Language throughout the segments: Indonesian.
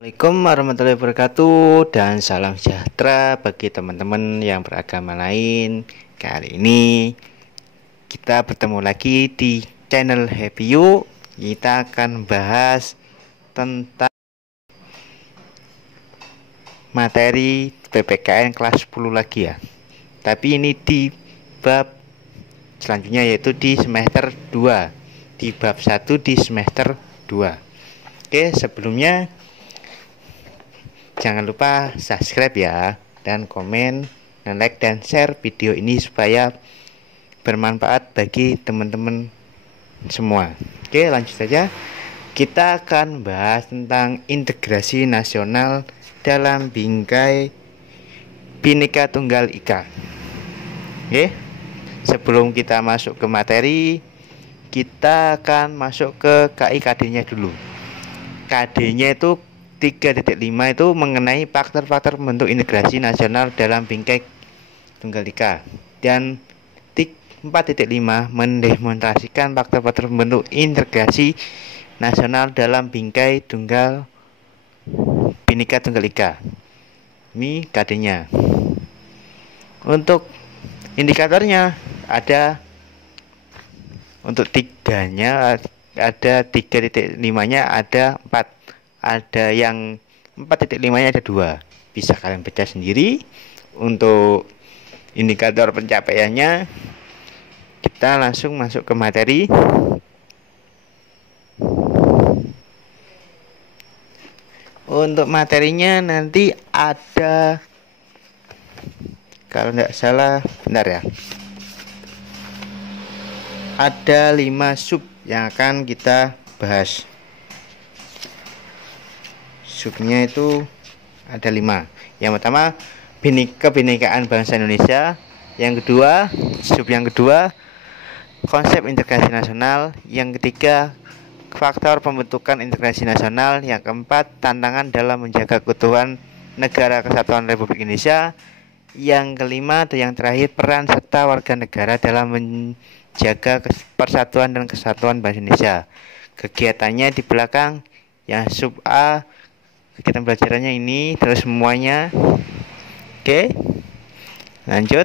Assalamualaikum warahmatullahi wabarakatuh dan salam sejahtera bagi teman-teman yang beragama lain. Kali ini kita bertemu lagi di channel Happy You. Kita akan bahas tentang materi PPKN kelas 10 lagi ya. Tapi ini di bab selanjutnya, yaitu di semester 2, di bab 1 di semester 2. Oke, sebelumnya jangan lupa subscribe ya, dan komen, dan like, dan share video ini supaya bermanfaat bagi teman-teman semua. Oke, lanjut saja. Kita akan bahas tentang integrasi nasional dalam bingkai Bhinneka Tunggal Ika. Oke, sebelum kita masuk ke materi, kita akan masuk ke KIKD-nya dulu. KD-nya itu 3.5 itu mengenai faktor-faktor pembentuk integrasi nasional dalam bingkai Tunggal Ika, dan 4.5 mendemonstrasikan faktor-faktor pembentuk integrasi nasional dalam bingkai Tunggal Bhinneka Tunggal Ika. Ini KD-nya. Untuk indikatornya ada, untuk tiganya ada 3.5-nya ada 4. Ada yang 4.5-nya ada 2. Bisa kalian baca sendiri. Untuk indikator pencapaiannya, kita langsung masuk ke materi. Untuk materinya nanti ada, kalau tidak salah, bentar ya, ada 5 sub yang akan kita bahas. Subnya itu ada 5. Yang pertama, kebinekaan bangsa Indonesia. Yang kedua, sub yang kedua, konsep integrasi nasional. Yang ketiga, faktor pembentukan integrasi nasional. Yang keempat, tantangan dalam menjaga keutuhan negara kesatuan Republik Indonesia. Yang kelima atau yang terakhir, peran serta warga negara dalam menjaga persatuan dan kesatuan bangsa Indonesia. Kegiatannya di belakang. Yang sub A, kegiatan belajarannya ini, terus semuanya. Oke, lanjut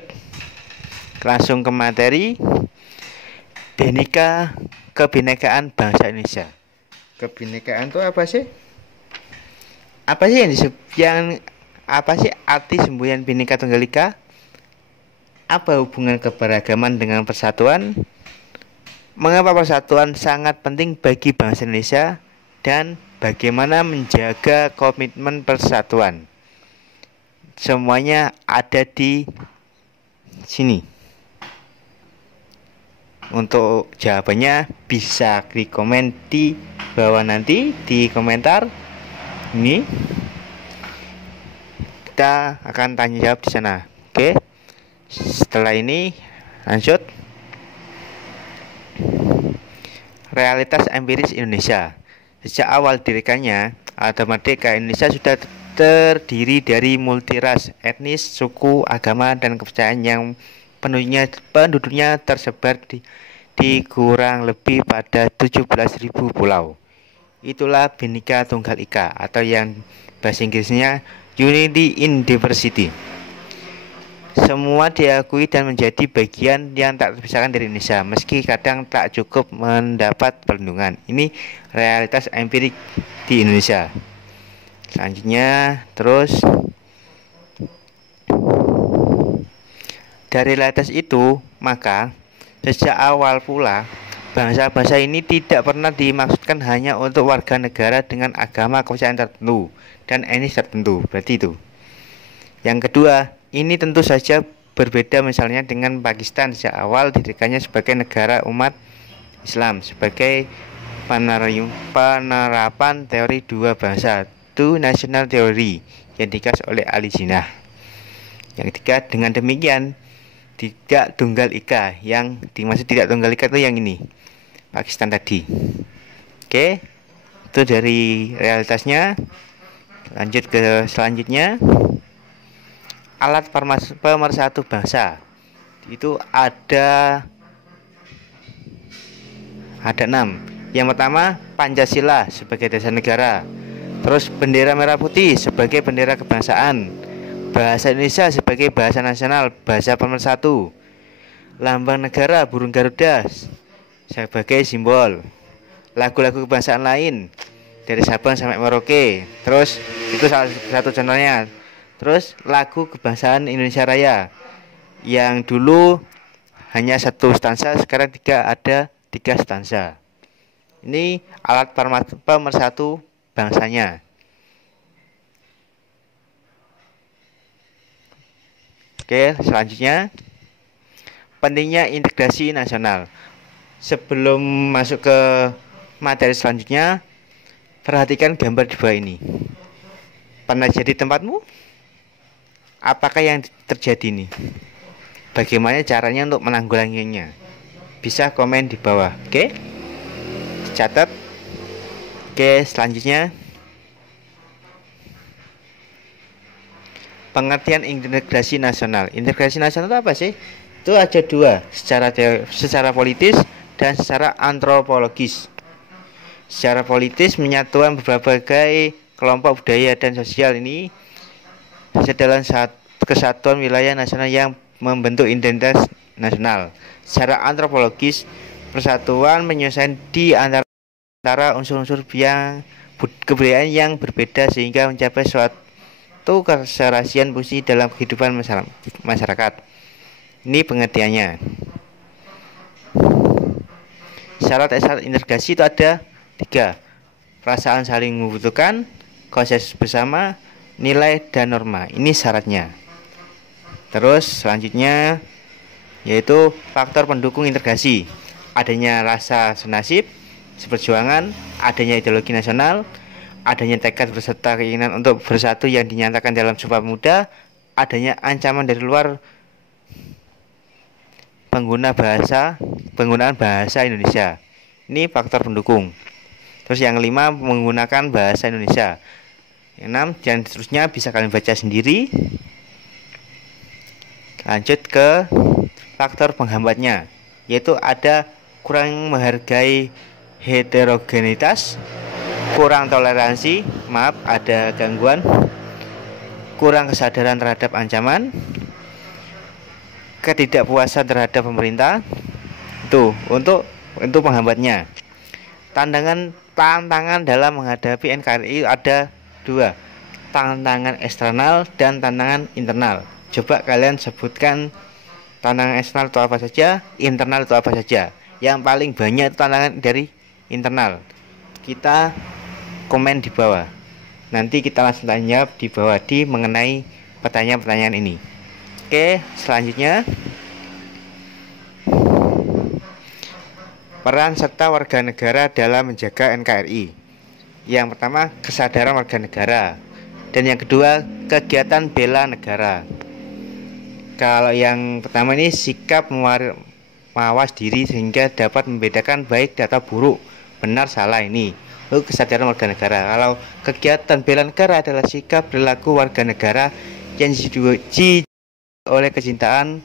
langsung ke materi. Kebinekaan bangsa Indonesia. Kebinekaan itu apa sih? Apa sih apa sih arti semboyan Bhinneka Tunggal Ika? Apa hubungan keberagaman dengan persatuan? Mengapa persatuan sangat penting bagi bangsa Indonesia? Dan bagaimana menjaga komitmen persatuan? Semuanya ada di sini. Untuk jawabannya bisa klik komen di bawah nanti di komentar. Ini kita akan tanya jawab di sana. Oke. Setelah ini lanjut realitas empiris Indonesia. Sejak awal didirikannya atau merdeka, Indonesia sudah terdiri dari multiras, etnis, suku, agama, dan kepercayaan yang penduduknya tersebar di kurang lebih pada 17.000 pulau. Itulah Bhinneka Tunggal Ika, atau yang bahasa Inggrisnya Unity in Diversity. Semua diakui dan menjadi bagian yang tak terpisahkan dari Indonesia, meski kadang tak cukup mendapat perlindungan. Ini realitas empirik di Indonesia. Selanjutnya, terus dari realitas itu, maka sejak awal pula bangsa-bangsa ini tidak pernah dimaksudkan hanya untuk warga negara dengan agama kepercayaan tertentu dan etnis tertentu. Berarti itu. Yang kedua, ini tentu saja berbeda misalnya dengan Pakistan sejak awal didirikannya sebagai negara umat Islam sebagai penerapan teori dua bangsa, two national theory, yang digas oleh Ali Jinnah. Yang ketiga, dengan demikian tidak tunggal ika, yang dimaksud tidak tunggal ika itu yang ini, Pakistan tadi. Oke, itu dari realitasnya. Lanjut ke selanjutnya, alat pemersatu bangsa. Itu ada 6. Yang pertama, Pancasila sebagai dasar negara. Terus bendera merah putih sebagai bendera kebangsaan, bahasa Indonesia sebagai bahasa nasional, bahasa pemersatu. Lambang negara burung Garuda sebagai simbol. Lagu-lagu kebangsaan lain dari Sabang sampai Merauke. Terus itu salah satu contohnya. Terus lagu kebangsaan Indonesia Raya yang dulu hanya satu stansa, sekarang ada tiga stansa. Ini alat pemersatu bangsanya. Oke, selanjutnya pentingnya integrasi nasional. Sebelum masuk ke materi selanjutnya, perhatikan gambar di bawah ini. Pernah jadi tempatmu? Apakah yang terjadi nih? Bagaimana caranya untuk menanggulanginya? Bisa komen di bawah, oke? Catat. Oke, selanjutnya pengertian integrasi nasional. Integrasi nasional itu apa sih? Itu ada dua, secara politis dan secara antropologis. Secara politis, menyatukan berbagai kelompok budaya dan sosial ini dalam kesatuan wilayah nasional yang membentuk identitas nasional. Secara antropologis, persatuan menyelesaikan di antara unsur-unsur kebudayaan yang berbeda sehingga mencapai suatu keserasian fungsi dalam kehidupan masyarakat. Ini pengertiannya. Syarat integrasi itu ada 3. Perasaan saling membutuhkan, konsensus bersama, nilai dan norma. Ini syaratnya. Terus selanjutnya yaitu faktor pendukung integrasi. Adanya rasa senasib, seperjuangan, adanya ideologi nasional, adanya tekad berserta keinginan untuk bersatu yang dinyatakan dalam Sumpah Pemuda, adanya ancaman dari luar penggunaan bahasa Indonesia. Ini faktor pendukung. Terus yang kelima, menggunakan bahasa Indonesia. Yang 6 dan seterusnya bisa kalian baca sendiri. Lanjut ke faktor penghambatnya, yaitu ada kurang menghargai heterogenitas, kurang toleransi, ada gangguan, kurang kesadaran terhadap ancaman, ketidakpuasan terhadap pemerintah. Itu untuk penghambatnya. Tantangan dalam menghadapi NKRI ada 2, tantangan eksternal dan tantangan internal. Coba kalian sebutkan tantangan eksternal itu apa saja, internal itu apa saja. Yang paling banyak itu tantangan dari internal. Kita komen di bawah. Nanti kita langsung tanya di bawah mengenai pertanyaan-pertanyaan ini. Oke, selanjutnya peran serta warga negara dalam menjaga NKRI. Yang pertama, kesadaran warga negara. Dan yang kedua, kegiatan bela negara. Kalau yang pertama ini sikap mawas diri sehingga dapat membedakan baik atau buruk, benar salah ini. Itu kesadaran warga negara. Kalau kegiatan bela negara adalah sikap perilaku warga negara yang diuji oleh kecintaan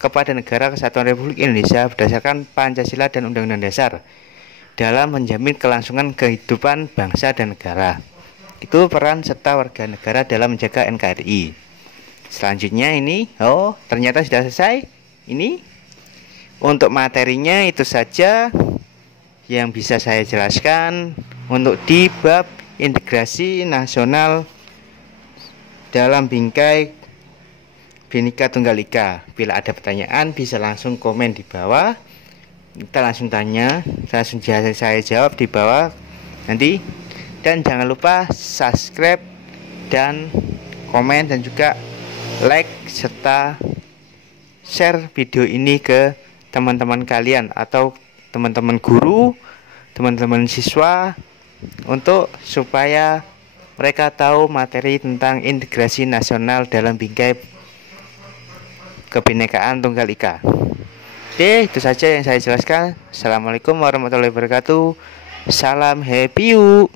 kepada negara kesatuan Republik Indonesia berdasarkan Pancasila dan Undang-Undang Dasar dalam menjamin kelangsungan kehidupan bangsa dan negara. Itu peran serta warga negara dalam menjaga NKRI. Selanjutnya ini, ternyata sudah selesai. Ini untuk materinya itu saja yang bisa saya jelaskan untuk di bab integrasi nasional dalam bingkai Bhinneka Tunggal Ika. Bila ada pertanyaan bisa langsung komen di bawah. Kita langsung tanya, langsung saya jawab di bawah nanti. Dan jangan lupa subscribe dan komen dan juga like serta share video ini ke teman-teman kalian atau teman-teman guru, teman-teman siswa untuk supaya mereka tahu materi tentang integrasi nasional dalam bingkai Kebinekaan Tunggal Ika. Oke, itu saja yang saya jelaskan. Assalamualaikum warahmatullahi wabarakatuh. Salam happy you.